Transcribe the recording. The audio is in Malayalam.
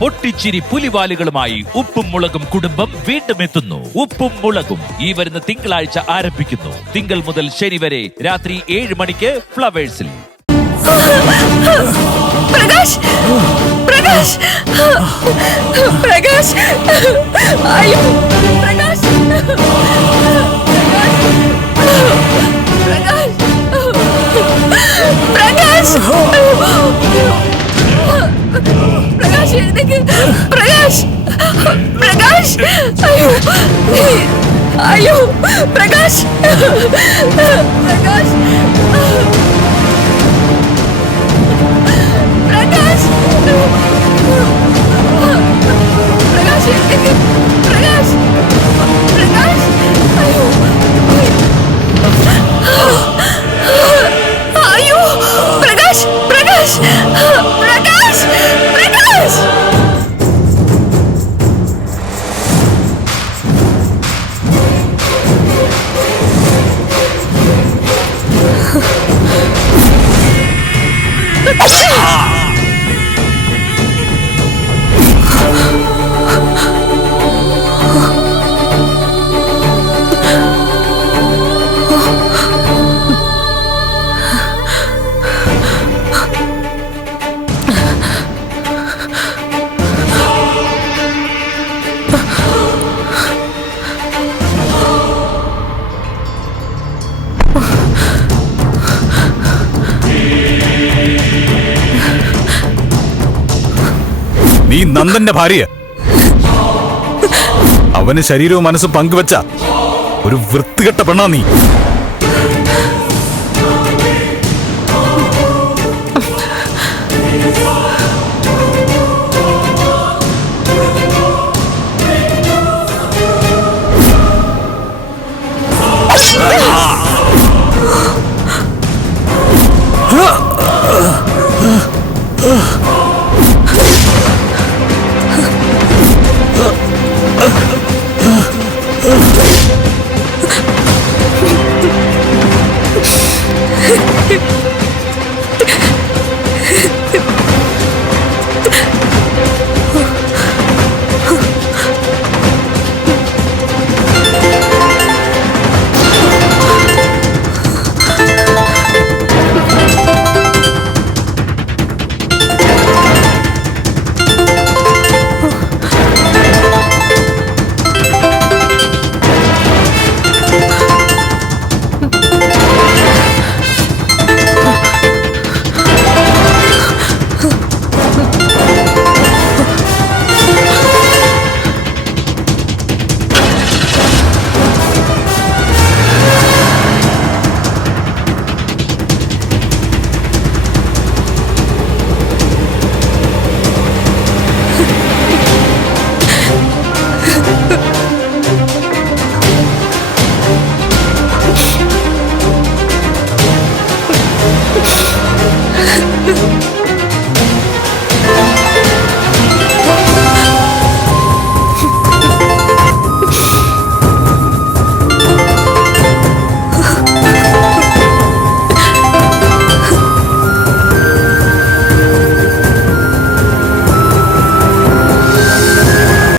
പൊട്ടിച്ചിരി പുലിവാലുകളുമായി ഉപ്പും മുളകും കുടുംബം വീണ്ടും എത്തുന്നു. ഉപ്പും മുളകും ഈ വരുന്ന തിങ്കളാഴ്ച ആരംഭിക്കുന്നു. തിങ്കൾ മുതൽ ശനി വരെ രാത്രി 7 മണിക്ക് ഫ്ലവേഴ്സിൽ. പ്രകാശ്, പ്രകാശ്, പ്രകാശ്, അയ്യോ, പ്രകാശ്, പ്രകാശ്, പ്രകാശ്, പ്രകാശ്, എഴുന്നേക്ക്, പ്രകാശ്, പ്രകാശ്, അയ്യോ, അയ്യോ, പ്രകാശ്, പ്രകാശ്, പ്രകാശ്, പ്രകാശ്, പ്രകാശ്, പ്രകാശ്, അയ്യോ, അയ്യോ, പ്രകാശ്, പ്രകാശ്, പ്രകാശ്, പ്രകാശ്. നീ നന്ദന്റെ ഭാര്യ. അവന് ശരീരവും മനസ്സും പങ്കുവെച്ച ഒരു വൃത്തികെട്ട പെണ്ണാ നീ.